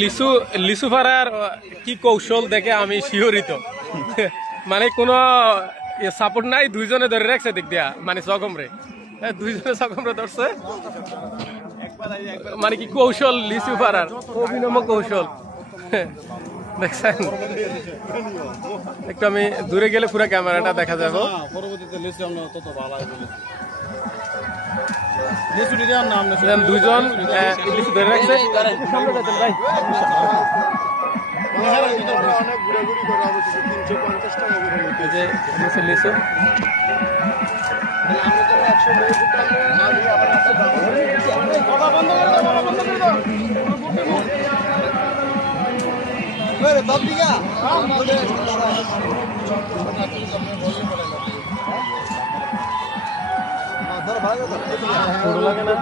লিচু লিচু ফারার কি কৌশল দেখে আমি শিহরিত। মানে কোনো সাপোর্ট নাই, দুইজনে ধরে রাখছে দিক দিয়া, মানে সকমরে দুইজনে সকমরে ধরছে। মানে কি কৌশল লিচু ফারার, অভিনব কৌশল দেখছেন। একটু আমি দূরে গেলে পুরো ক্যামেরাটা দেখা যাবে। দুইজন লিচু ধরে রাখছে। লিচু লাগে না।